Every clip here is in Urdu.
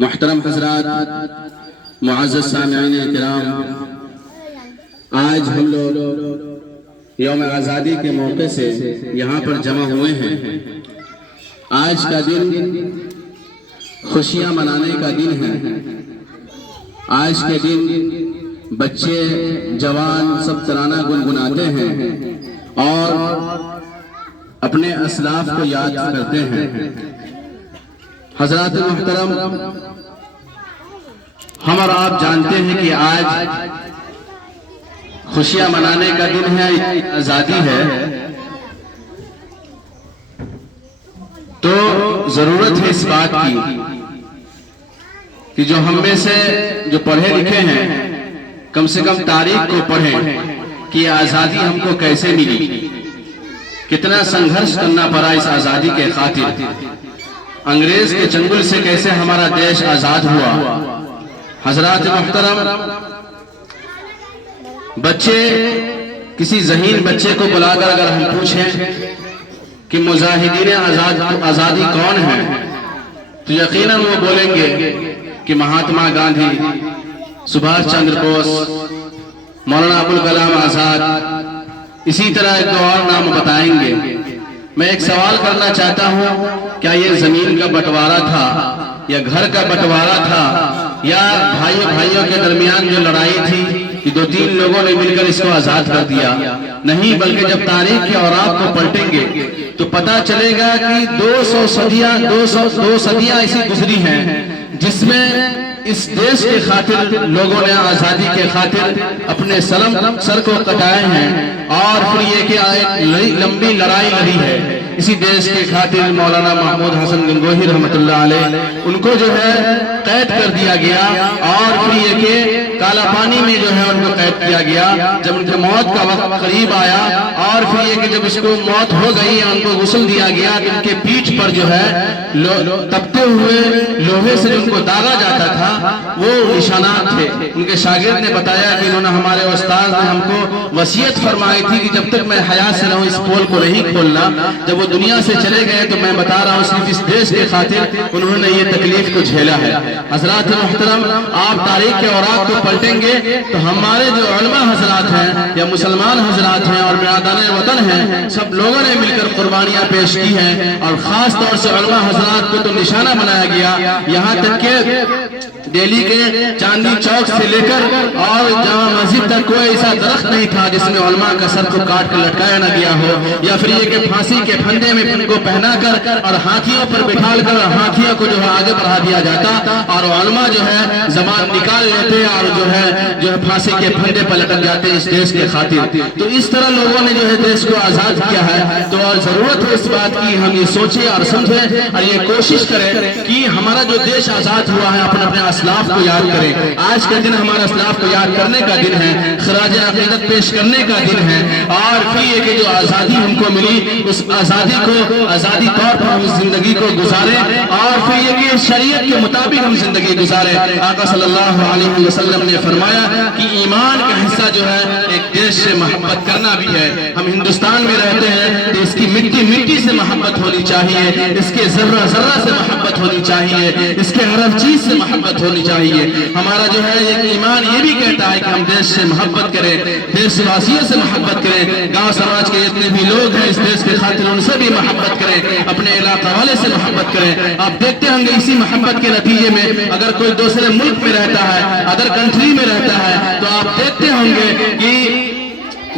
محترم حضرات، معزز سامعین کرام، آج ہم لوگ یوم آزادی کے موقع سے یہاں پر جمع ہوئے ہیں۔ آج کا دن خوشیاں منانے کا دن ہے۔ آج کے دن بچے جوان سب ترانہ گنگناتے ہیں اور اپنے اسلاف کو یاد کرتے ہیں۔ حضرات محترم، ہم اور آپ جانتے ہیں کہ آج خوشیاں منانے کا دن ہے، آزادی ہے، تو ضرورت ہے اس بات کی کہ جو ہم میں سے جو پڑھے لکھے ہیں کم سے کم تاریخ کو پڑھیں کہ یہ آزادی ہم کو کیسے ملی، کتنا سنگھرش کرنا پڑا اس آزادی کے خاطر، انگریز کے چنگل سے کیسے ہمارا دیش آزاد ہوا۔ حضرات محترم، بچے کسی ذہین بچے کو بلا کر اگر ہم پوچھیں کہ مجاہدین آزادی کون ہیں تو یقیناً وہ بولیں گے کہ مہاتما گاندھی، سبھاش چندر بوس، مولانا ابوالکلام آزاد، اسی طرح ایک دو اور نام بتائیں گے۔ میں ایک سوال کرنا چاہتا ہوں، کیا یہ زمین کا بٹوارا تھا یا گھر کا بٹوارا تھا یا بھائیوں کے درمیان جو لڑائی تھی کہ دو تین لوگوں نے مل کر اس کو آزاد کر دیا؟ نہیں، بلکہ جب تاریخ کے اوراق کو پلٹیں گے تو پتہ چلے گا کہ دو صدیاں ایسی گزری ہیں جس میں اس دیش کے خاطر لوگوں نے آزادی کے خاطر اپنے سر کو کٹائے ہیں، اور پھر یہ کہ لمبی لڑائی لڑی ہے اسی دیش کے خاطر۔ مولانا محمود حسن گنگوہی رحمت اللہ علیہ، ان کو جو ہے قید کر دیا گیا، اور پھر یہ کہ کالا پانی میں جو ہے ان کو قید کیا گیا۔ جب ان کے موت کا وقت قریب آیا اور پھر یہ کہ جب اس کو موت ہو گئی، ان کو غسل دیا گیا، تو ان کے پیٹھ پر جو ہے تپتے ہوئے لوہے سے ان کو داغا جاتا تھا، وہ نشانات تھے۔ ان کے شاگرد نے بتایا کہ انہوں نے، ہمارے استاد نے ہم کو وصیت فرمائی تھی کہ جب تک میں حیات سے رہوں اس پول کو نہیں کھولنا۔ جب وہ دنیا سے چلے گئے تو میں بتا رہا ہوں صرف اس دیش کے خاطر انہوں نے یہ تکلیف کو جھیلا ہے۔ حضرات محترم، آپ تاریخ کے اوراق کو پلٹیں گے تو ہمارے جو علماء حضرات ہیں یا مسلمان حضرات ہیں اور برادران وطن ہیں، سب لوگوں نے مل کر قربانیاں پیش کی ہیں، اور خاص طور سے علماء حضرات کو تو نشانہ بنایا گیا، یہاں تک کہ دہلی کے چاندنی چوک سے لے کر اور جامع مسجد تک کوئی ایسا درخت نہیں تھا جس میں علماء کا سر کو کاٹ کر لٹکایا نہ گیا ہو، یا پھر یہ کہ پھانسی کے پھندے میں ان کو پہنا کر اور ہاتھیوں پر بٹھا کر ہاتھیوں کو جو ہے آگے بڑھا دیا جاتا، اور علماء جو ہے زبان نکال لیتے اور جو ہے پھانسی کے پھندے پر لٹک جاتے اس دیش کے خاطر۔ تو اس طرح لوگوں نے جو ہے دیش کو آزاد کیا ہے، تو اور ضرورت ہے اس بات کی ہم یہ سوچیں اور سمجھیں اور یہ کوشش کریں کہ ہمارا جو دیش آزاد ہوا ہے اپنے اسلاف کو یاد کریں۔ آج کا دن ہمارا اسلاف کو یاد کرنے کا دن ہے، خراج عقیدت پیش کرنے کا دن ہے، اور پھر یہ کہ جو آزادی ہم کو ملی اس آزادی کو آزادی طور پر ہم زندگی کو گزاریں، اور پھر یہ کہ شریعت کے مطابق ہم زندگی گزاریں۔ آقا صلی اللہ علیہ وسلم نے فرمایا کہ ایمان کا حصہ جو ہے ایک دیش سے محبت کرنا بھی ہے۔ ہم ہندوستان میں رہتے ہیں تو اس کی مٹی سے محبت ہونی چاہیے، اس کے ذرہ سے محبت ہونی چاہیے، اس کے ہر چیز سے محبت ہونی چاہیے۔ ہمارا جو ہے ایک ایمان یہ بھی کہتا ہے کہ ہم دیش سے محبت کریں، دیش واسیوں سے محبت کریں، گاؤں سماج کے جتنے بھی لوگ ہیں اس دیش کے خاطر ان سے بھی محبت کریں، اپنے علاقہ والے سے محبت کریں۔ آپ دیکھتے ہوں گے اسی محبت کے نتیجے میں اگر کوئی دوسرے ملک میں رہتا ہے، ادر کنٹری میں رہتا ہے، تو آپ دیکھتے ہوں گے کہ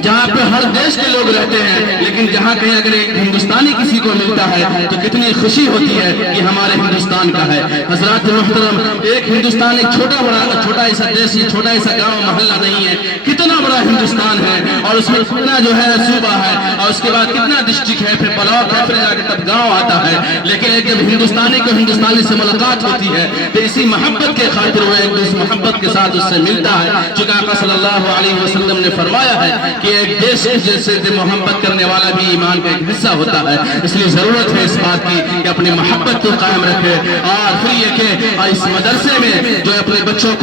جہاں پہ ہر دیش کے لوگ رہتے ہیں، لیکن جہاں کہیں اگر ایک ہندوستانی کسی کو ملتا ہے تو کتنی خوشی ہوتی ہے کہ ہمارے ہندوستان کا ہے۔ حضرات محترم، ایک ہندوستان ایک چھوٹا ایسا دیش، چھوٹا ایسا گاؤں محلہ نہیں ہے، کتنا بڑا ہندوستان ہے، اور اس میں کتنا جو ہے صوبہ ہے، اور اس کے بعد کتنا ڈسٹرکٹ ہے، پھر بلاک ہے، پھر جا کے تب گاؤں آتا ہے۔ لیکن ایک جب ہندوستانی کو ہندوستانی سے ملاقات ہوتی ہے تو اسی محبت کے خاطر وہ ایک اس محبت کے ساتھ اس سے ملتا ہے، چونکہ آقا صلی اللہ علیہ وسلم نے فرمایا ہے کہ ایک دیش جیسے محبت کرنے والا بھی ایمان کا ایک حصہ ہوتا ہے۔ اس لیے ضرورت ہے اس بات کی کہ اپنی محبت کو قائم رکھے، اور پھر یہ کہ اس مدرسے میں جو اپنے بچوں کو